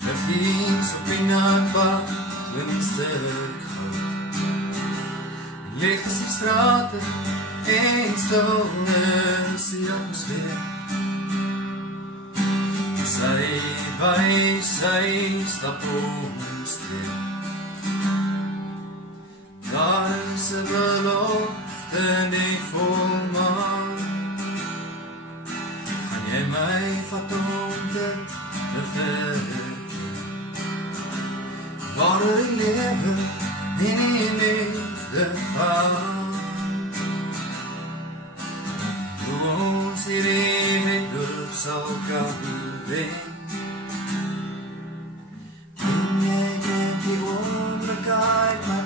Die liggies op die nachtpad een stuk goud. Die licht is die strate en stil is die atmosfeer. Sy by sy stap ons weer. Daar is 'n belofte in die volmaan. Gaan jy my vat om dit te vergeten? Waar die lewe in die liefde gaan. Hoe ons hier ewig loop sal kan bring. En ek het die onbekijk my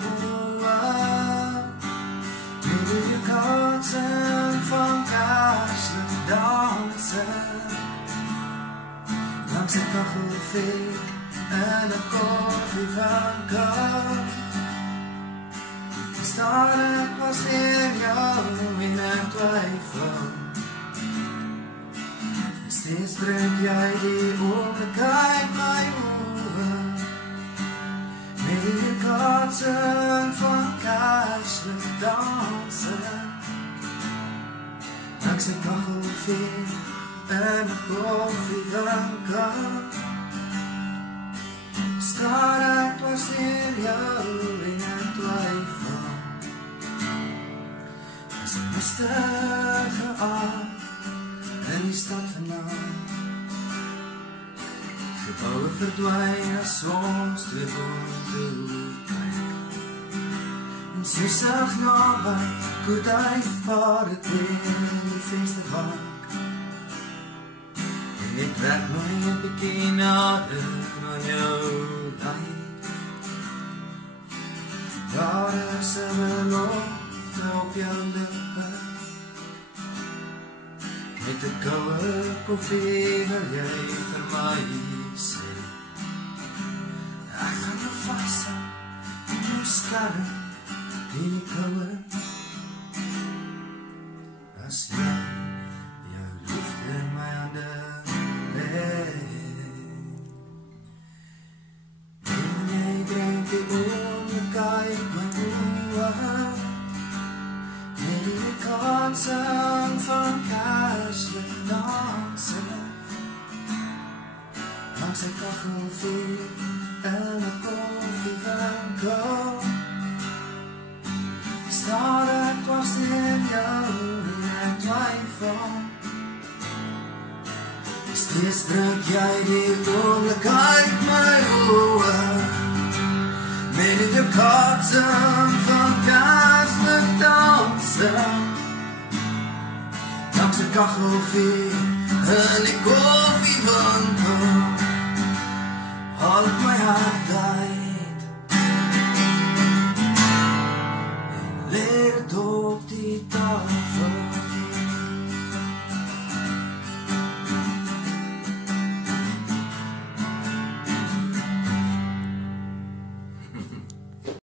je kansen van kaarslicht dansen. Langs een kachelveer en een koffievanker. Staat het pas in jou in een twijfel. Steeds brengt jij die onbekijk my oren. Met je kansen van kaarslicht dansen. Langs een kachelveer en een koffievanker. Staat het pas in jou in een twijfel. Als een mistige aard in die stad vandaan. Gebouwen verdwijnen soms twee bonte kijk. En sy sag nabij, gordijn vaar het weer in die vensterbank. En ek trek my een bykie nader aan jou leid. Daar is 'n belofte op jou lippe. Met 'n koue koffie wil jy vir my sê. Ek gaan jou vashou en jou skarre in die koue. As jy jou liefde in my hande lê. En jy drink die onbekijk my oe. Met die kansen van kaarslicht dansen. Langs een kachelveer en een koffievanker. Staat het was in jou in een twijfel. Steeds druk jy die onbekijk my oe. Met die kansen van kaarslicht dansen. Langs een kachelveer en die koffievanker. Haal ek my hart uit en leer het op die tafel.